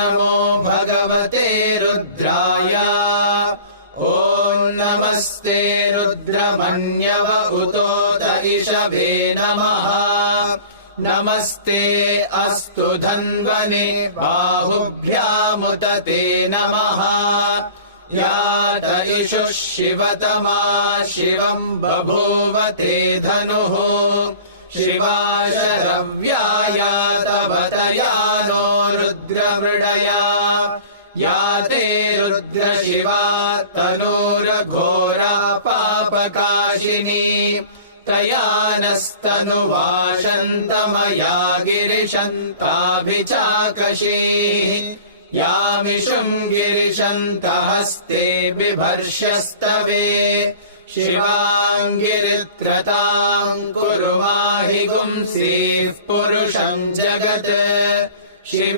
नमो भगवते रुद्राय ॐ नमस्ते रुद्रमन्यव उतोत इषभे नमः नमस्ते अस्तु धन्वने बाहुभ्यामुत ते नमः यात इषुः शिवतमा शिवम् बभूव ते धनुः शिवा शरव्या तवतया नो रुद्रमृडया या ते रुद्रशिवा तनूरघोरा पापकाशिनी तया नस्तनुवाशन्तमया गिरिशन्ताभिचाकशीः यामिषुम् गिरिशन्तहस्ते बिभर्ष्यस्तवे शिवाङ्गिरित्रताम् कुरु माहि गुंसीः पुरुषम् जगत् शिवे